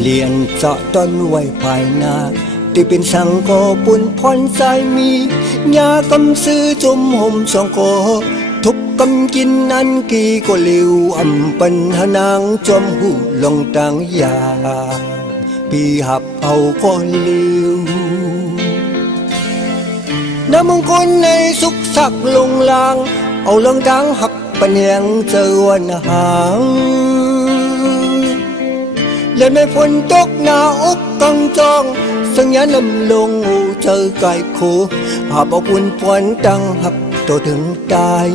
เลียนจะต้นไว้ภายหน้าที่เป็นสังโกปุ่นพรใจมียากำซื้อจุมห่มสองโกทุบกำกินอันกี่ก็เลียวปัญหานางจอมหูลงต่างยาปีหับเอาก็เลียวน้ำมงคลในสุขสักลงลางเอาลงดังหักปัญญงเจอวันหางเล่นไม่ฝนตกหน้าอกกังจองสัญญาลำลงเจอไก่คูหาบเอาปุ่นพวนดังหักตัวถึงตาย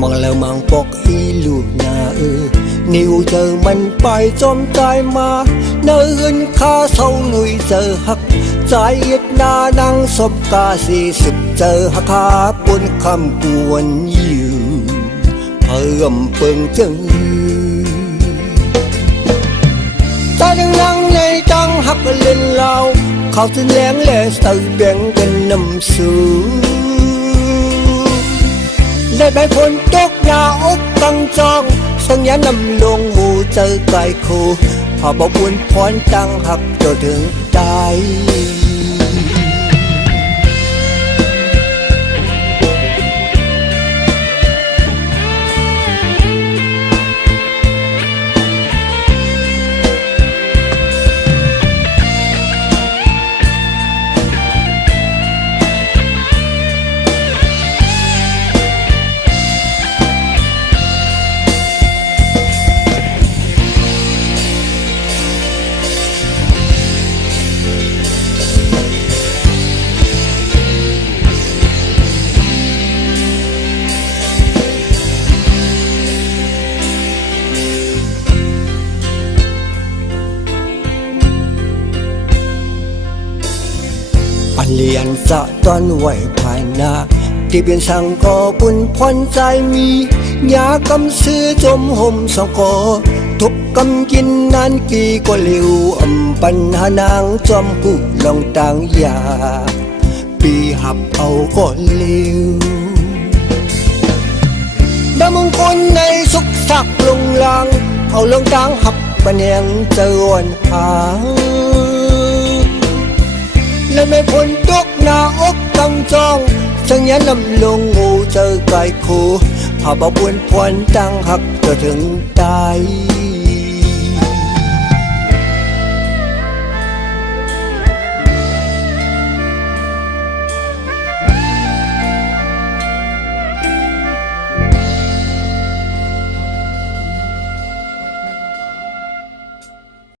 มองแล้วมังปอกอีลูกนานิ้วเจอมันไปจมใจมาเนื้อข้าเศร้าลุยเจอหักใจเย็ดนานังศพกา40เจอหักขาปุ่นคำกวนอยู่เพิ่มเปิงจึงตาดังนังในจังหักเล่นเหล่าเขาจะแหลงและใส่แบ่งกันนำสู่และใบฝนตกหน้าอกกังจองสัญญานำลงหมู่เจอไก่คูพอบอกบุญพรตั้งหักจนถึงตายเลียนจะต้นไว้ภายหน้าที่เป็นสังโกปุ่นพรใจมียากำซื้อจมห่มสองโกทุบกำกินนานกี่ก็เลียวปัญหานางจอมหูลงต่างยาปีหับเอาก็เลียวน้ำมงคลในสุขสักลงลางเอาลงต่างหับปัญญงเจอวันหางและไม่พ้นตกหน้าอกกังจองสัญญาลำลงเจอไก่คูพาบบุญพรตั้งหักจนถึงตาย